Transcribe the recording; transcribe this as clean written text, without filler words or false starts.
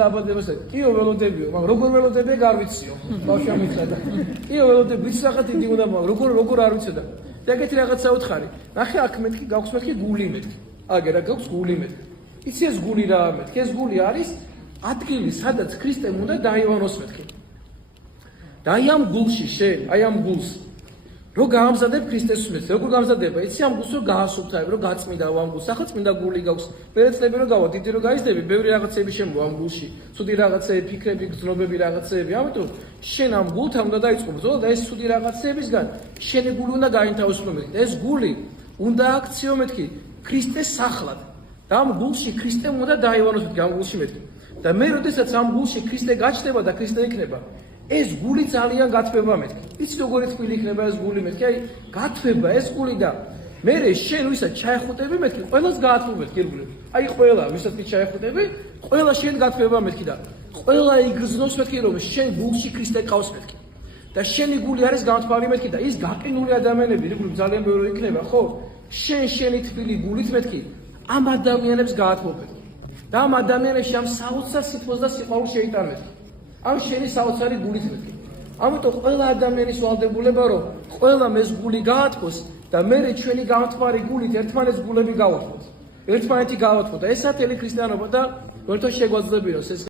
Საბადებასა კიო ველოდებიო, მაგრამ როგორ ველოდებია არ ვიციო. ბავშვი მიცადა. კიო ველოდები ვიცი რაღაც დიდი უნდა, მაგრამ როგორ არ ვიცოდა. და ეგეთი რაღაცა უთხარი. ნახე აქ მეთქი გაქვს მეთქი გული მეთქი. აგერა გაქვს გული მეთქი. იცი ეს გული რა მეთქი? ეს გული არის ადგილი, სადაც ქრისტემ უნდა დაივანოს მეთქი. და აი ამ გულში შენ, აი ამ გულს რო გაამზადებ ქრისტეს მეთქი, როგორ გამზადება? იცი ამ გულს რო გაასუფთავებ, რო გაწმინდავ ამ გულს. ახლა წმინდა გული გაქვს. მერეცლები რო გავა, დიდი რო გაიზრდები, ბევრი რაღაცები შემოვა ამ გულში. ცუდი რაღაცები, ფიქრები, გრძნობები, რაღაცები. ამიტომ შენ ამ გულთან უნდა დაიწყო ბრძოლა და ეს ცუდი რაღაცებისგან შენი გული უნდა გაინთავისუფლო მეთქი. ეს გული უნდა აქციო მეთქი ქრისტეს სახლად. და ამ გულში ქრისტემ უნდა დაივანოს მეთქი, ამ გულში მეთქი. და მე როდესაც ამ გულში ქრისტე გაჩნდება და ქრისტე იქნება, ეს გული ძალიან გათბება მეთქი. იცი როგორი თბილი იქნება ეს გული მეთქი? აი გათბება ეს გული და მე შენ ვისაც ჩაეხუტები მეთქი, ყველას გაათბობ მეთქი გული. აი ყველა ვისაც ჩაეხუტები, ყველა შენ გათბება მეთქი და ყველა იგრძნობს მეთქი რომ შენ გულში ქრისტე ყავს მეთქი. და შენი გული არის გამთბარი მეთქი და ის გაყინული ადამიანები, რეგულარულად ძალიან ბევრი იქნება, ხო? შენი თბილი გულით მეთქი ამ ადამიანებს გაათბობ მეთქი. და ამ ადამიანებში ამ საოცარ სითბოს და სიყვარულს შეიტანეთ. ამ შენი საოცარი გულით მეთქი. ამიტომ ყველა ადამიანის ვალდებულება რომ ყველამ ეს გული გაათბოს და მე ჩვენი გამთბარი გულით ერთმანეთს გულები გავათბოთ. ერთმანეთი გავათბოთ და ესა თელი ქრისტიანობა და როცა შეგვაძლევიოს ეს